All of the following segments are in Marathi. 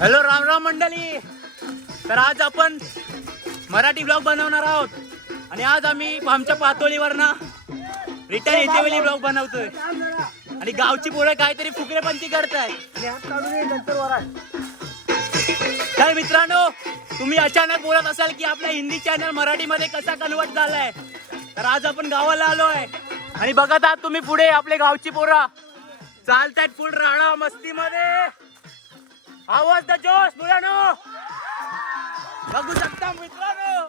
हॅलो राम राम मंडळी. तर आज आपण मराठी ब्लॉग बनवणार आहोत आणि आज आम्ही आमच्या पातोळीवरनं रिटर्न येतेवेळी ब्लॉग बनवतोय आणि गावची पोरं काहीतरी फुकरेपंती करताय. तर मित्रांनो, तुम्ही अचानक बोलत असाल की आपला हिंदी चॅनल मराठीमध्ये कसा कन्वर्ट झालाय. तर आज आपण गावाला आलोय आणि बघत आहात तुम्ही पुढे आपले गावची पोरं चालतायत फुल राणा मस्तीमध्ये. आवाज द जोश मुलांनो, बघू शकता मित्रांनो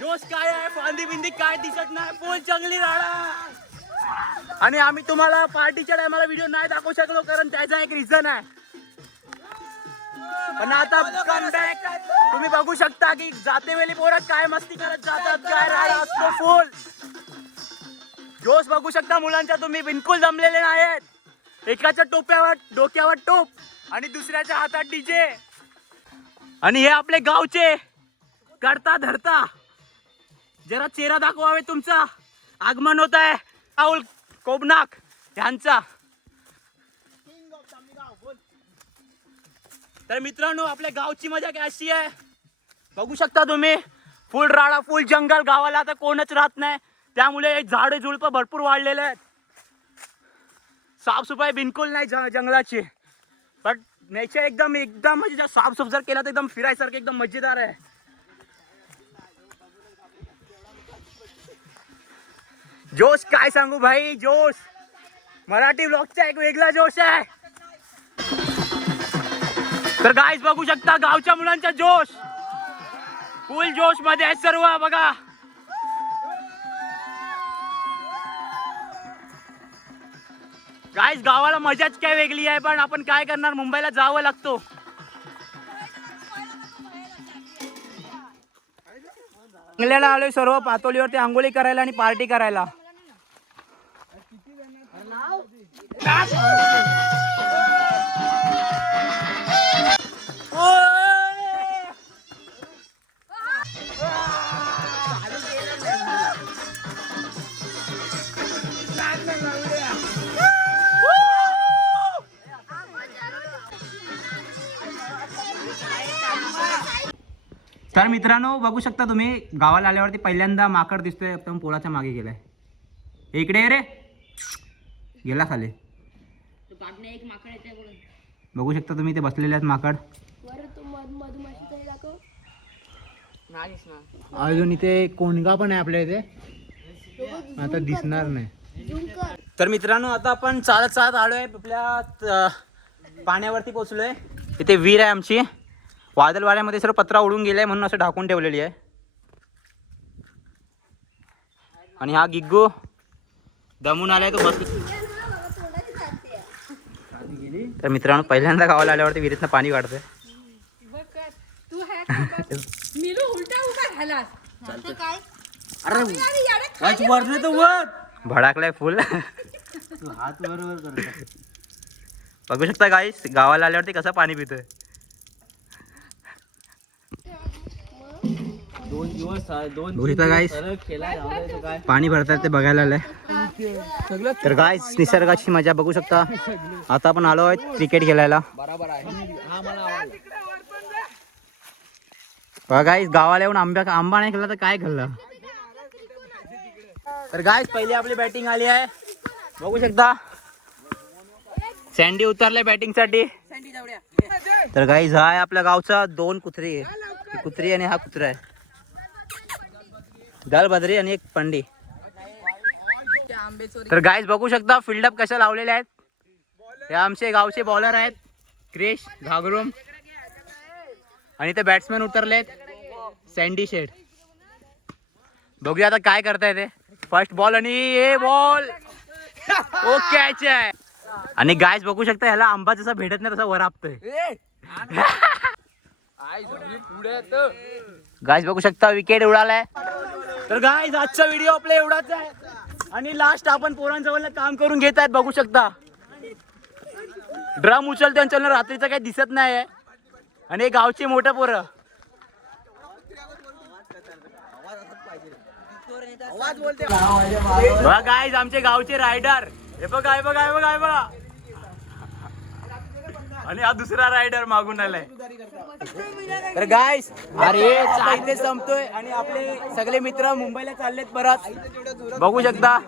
जोश काय आहे. फांदी बिंदी काय दिसत नाही, फुल जंगली राणा. आणि आम्ही तुम्हाला पार्टीच्या टायमाला व्हिडिओ नाही दाखवू शकलो कारण त्याचा एक रिझन आहे. पण आता कमबॅक तुम्ही बघू शकता की जाते वेळी पोरं काय मस्ती करत जातात, काय राडा असतो फुल जोश बघू शकता मुलांच्या. तुम्ही बिलकुल जमलेले नाहीत. एकाच्या टोप्यावर डोक्यावर टोप आणि दुसऱ्याच्या हातात डीजे. आणि हे आपले गावचे करता धरता जरा चेहरा दाखवावे तुमचा. आगमन होत आहे राहुल कोबनाक यांचा. तर मित्रांनो, आपल्या गावची मजा कशी आहे बघू शकता तुम्ही. फुल राडा, फुल जंगल. गावाला आता कोणच राहत नाही, त्यामुळे झाडे झुडपं भरपूर वाढलेले आहेत. साफसफाई बिलकुल नाही जंगलाची. पण नेचर एकदम एकदम म्हणजे साफसुफ जर केला तर एकदम फिरायसारखं एकदम मजेदार आहे. जोश काय सांगू भाई, जोश मराठी ब्लॉगचा एक वेगळा जोश आहे. तर गाईज बघू शकता गावच्या मुलांचा जोश, फुल जोश मध्ये आहे सर्व. बघा गाईज, गावाला मजाच काय वेगळी आहे. पण आपण काय करणार, मुंबईला जावं लागतो. बंगल्याला आलोय सर्व पातोळीवरती आंघोळी करायला आणि पार्टी करायला. तर मित्रांनो बघू शकता तुम्ही, गावाला आल्यावरती पहिल्यांदा माकड दिसतोय एकदम पोलाच्या मागे गेलाय. इकडे ये रे, गेला खाली. बघू शकता तुम्ही ते बसलेले आहेत माकड. अजून इथे कोणगा पण आहे आपल्या इथे, आता दिसणार नाही. तर मित्रांनो, आता आपण चालत चालत आलोय आपल्या पाण्यावरती पोहोचलोय. इथे विहीर आहे आमची. वादळ वाऱ्यामध्ये सर्व पत्रा उडून गेलाय म्हणून असं ढाकून ठेवलेली आहे. आणि हा गिग्गू दमून आलाय, तो बस. तर मित्रांनो, पहिल्यांदा गावाला आल्यावरती विहिरीतनं पाणी काढतोय. भडाकलाय फुल. हात वर बघू शकता गाईस, गावाला आल्यावरती कसं पाणी पितोय. 2 दिवस पाणी भरतात ते बघायला आलंय. तर गाईस, निसर्गाची मजा बघू शकता. आता आपण आलो आहे क्रिकेट खेळायला. गाईस, गावाला येऊन आंबा नाही खाल्ला तर काय खाल्लं. तर गाईस, पहिली आपली बॅटिंग आली आहे बघू शकता. सँडी उतरले बॅटिंग साठी. तर गाईस, हा आहे आपल्या गावचा 2 कुत्री आहे. कुत्री आणि हा कुत्रा आहे. दल बद्री आणि एक पंडी. तर गाईस बघू शकता फिल्डअप कशा लावलेल्या आहेत. हे आमचे गावचे बॉलर आहेत क्रिश घागरूम. आणि ते बॅट्समॅन उतरलेत सँडी शेड. बघूया आता काय करताय ते. फर्स्ट बॉल आणि हे बॉल ओ कॅच आहे. आणि गाईस बघू शकता ह्याला आंबा जसा भेटत नाही तसा वर आपतोय. गाईस बघू शकता विकेट उडालाय. तर गाईस, आजचा व्हिडिओ आपला एवढाच आहे. आणि लास्ट आपण पोरांजवळ काम करून घेत आहेत बघू शकता. ड्रम उचल त्यांच्या रात्रीचं काही दिसत नाही आहे. आणि हे गावचे मोठे पोरं. बघा गाईस, आमचे गावचे रायडर. हे बघा हे बघा हे बघा हे बघा. आणि हा दुसरा रायडर मागून आलाय. तर गाईस अरे इथे संपतोय आणि आपले सगळे मित्र मुंबईला चाललेत परत. बघू शकता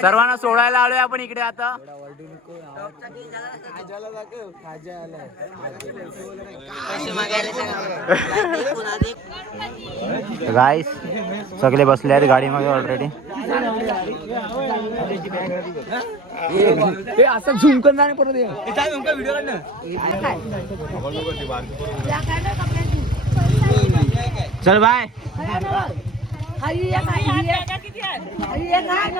सर्वांना सोडायला आलोय आपण इकडे आता. गाईस सगळे बसले आहेत गाडीमध्ये ऑलरेडी. असं झूम करणार परत चल बाय.